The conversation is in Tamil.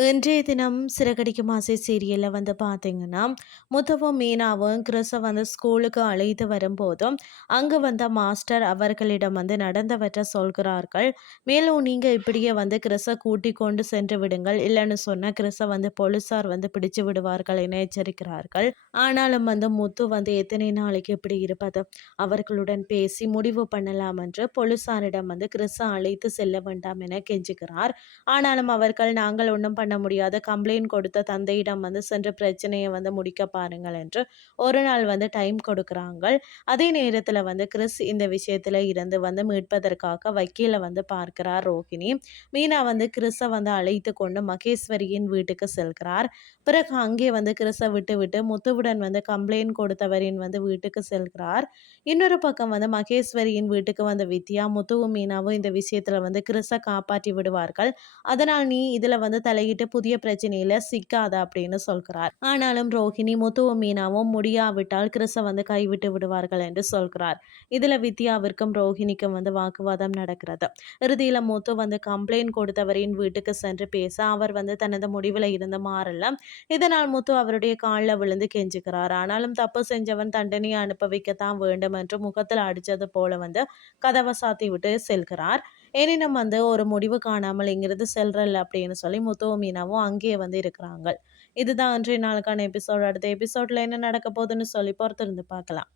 இன்றைய தினம் சிறகடிக்கும் ஆசை சீரியலில் வந்து பார்த்தீங்கன்னா முத்துவும் மீனாவும் கிறிஸை வந்து ஸ்கூலுக்கு அழைத்து வரும்போதும் அங்கு வந்த மாஸ்டர் அவர்களிடம் வந்து நடந்தவற்றை சொல்கிறார்கள். மேலும் நீங்கள் இப்படியே வந்து கிறிஸை கூட்டி கொண்டு சென்று விடுங்கள். இல்லைன்னு சொன்னால் கிறிஸை வந்து போலீஸார் வந்து பிடிச்சு விடுவார்கள் என எச்சரிக்கிறார்கள். ஆனாலும் வந்து முத்து வந்து எத்தனை நாளைக்கு இப்படி இருப்பது? அவர்களுடன் பேசி முடிவு பண்ணலாம் என்று போலீஸாரிடம் வந்து கிறிஸை அழைத்து செல்ல வேண்டாம் என கெஞ்சுகிறார். ஆனாலும் அவர்கள் நாங்கள் ஒன்றும் பண்ண பண்ண முடியாத கம்ப்ளைண்ட் கொடுத்த தந்தையிடம் வந்து சென்று பிரச்சனையை வந்து முடிக்க பாருங்கள் என்று ஒரு நாள் வந்து டைம் கொடுக்குறாங்க அதே நேரத்தில் வந்து கிறிஸ் இந்த விஷயத்தில் இருந்து வந்து மீட்பதற்காக வக்கீலை வந்து பார்க்கிறார் ரோஹிணி. மீனா வந்து கிறிஸை வந்து அழைத்து கொண்டு மகேஸ்வரியின் வீட்டுக்கு செல்கிறார். பிறகு அங்கே வந்து கிறிஸை விட்டு விட்டு முத்துவுடன் வந்து கம்ப்ளைண்ட் கொடுத்தவரின் வந்து வீட்டுக்கு செல்கிறார். இன்னொரு பக்கம் வந்து மகேஸ்வரியின் வீட்டுக்கு வந்த வித்யா முத்துவும் மீனாவும் இந்த விஷயத்தில் வந்து கிறிஸை காப்பாற்றி விடுவார்கள். அதனால் நீ இதில் வந்து தலை தலையிட்டு புதிய பிரச்சனையில சிக்காத அப்படின்னு சொல்கிறார். ஆனாலும் ரோஹிணி முத்துவும் மீனாவும் முடியாவிட்டால் கிறிஸ வந்து கைவிட்டு விடுவார்கள் என்று சொல்கிறார். இதுல வித்யாவிற்கும் ரோஹிணிக்கும் வந்து வாக்குவாதம் நடக்கிறது. இறுதியில முத்து வந்து கம்ப்ளைண்ட் கொடுத்தவரின் வீட்டுக்கு சென்று பேச அவர் வந்து தனது முடிவில் இருந்து மாறல. இதனால் முத்து அவருடைய காலில் விழுந்து கெஞ்சுகிறார். ஆனாலும் தப்பு செஞ்சவன் தண்டனையை அனுபவிக்கத்தான் வேண்டும் என்று முகத்தில் அடித்தது போல வந்து கதவை சாத்தி விட்டு செல்கிறார். எனினும் வந்து ஒரு முடிவு காணாமல் இங்கிருந்து செல்றல் அப்படின்னு சொல்லி முத்துவும் மீனாவும் அங்கேயே வந்து இருக்கிறாங்க. இதுதான் அன்றைய நாளுக்கான எபிசோட் அடுத்த எபிசோட்ல என்ன நடக்க போகுதுன்னு சொல்லி பொறுத்திருந்து பார்க்கலாம்.